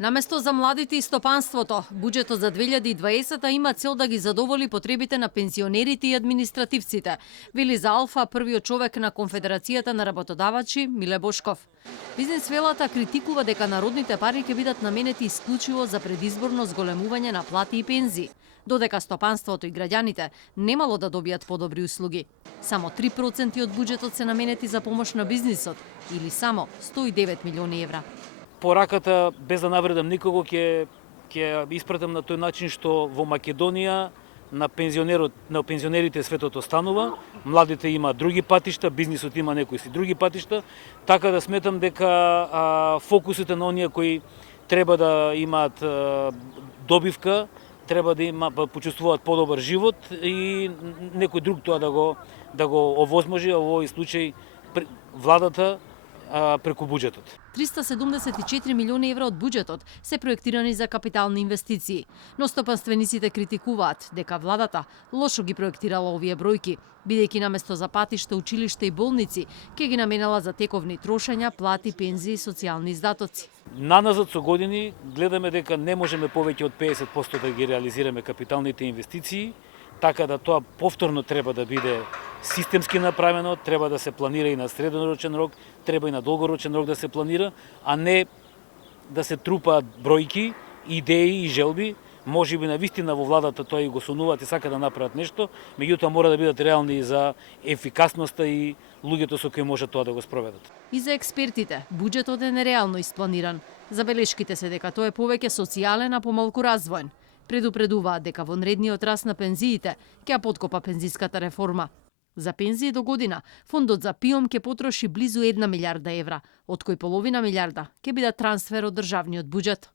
Наместо за младите и стопанството, буџетот за 2020 има цел да ги задоволи потребите на пензионерите и административците, вели за Алфа првиот човек на Конфедерацијата на работодавачи Миле Бошков. Бизнес велата критикува дека народните пари ќе бидат наменети исклучиво за предизборно зголемување на плати и пензии, додека стопанството и граѓаните немало да добијат подобри услуги. Само 3% од буџетот се наменети за помош на бизнисот, или само 109 милиони евра. Пораката, без да навредам никого, ќе испратам на тој начин што во Македонија на пензионерите светот останува, младите има други патишта, бизнисот има некои си други патишта, така да сметам дека фокусите на оние кои треба да имаат добивка, треба да почувствуваат подобар живот и некој друг тоа да го овозможи, а во овој случај владата преку буџетот. 374 милиони евра од буџетот се проектирани за капитални инвестиции, но стопанствениците критикуваат дека владата лошо ги проектирала овие бројки, бидејќи наместо за патишта, училишта и болници, ќе ги наменала за тековни трошења, плати, пензии и социјални издатоци. Наназад со години гледаме дека не можеме повеќе од 50% да ги реализираме капиталните инвестиции, така да тоа повторно треба да биде системски направено, треба да се планира и на среднорочен рок, треба и на долгорочен рок да се планира, а не да се трупаат бројки, идеи и желби. Можеби на вистина во владата тоа и го сонуваат и сака да направат нешто, меѓутоа мора да бидат реални за ефикасноста и луѓето со кои може тоа да го спроведат. И за експертите, буџетот е нереално испланиран. Забелешките се дека тоа е повеќе социјален, а помалку развоен. Предупредуваат дека вонредниот раст на пензиите ќе ја поткопа пензиската реформа. За пензии до година, фондот за ПИОМ ќе потроши близу 1 милиарда евра, од кои половина милиарда ќе биде трансфер од државниот буџет.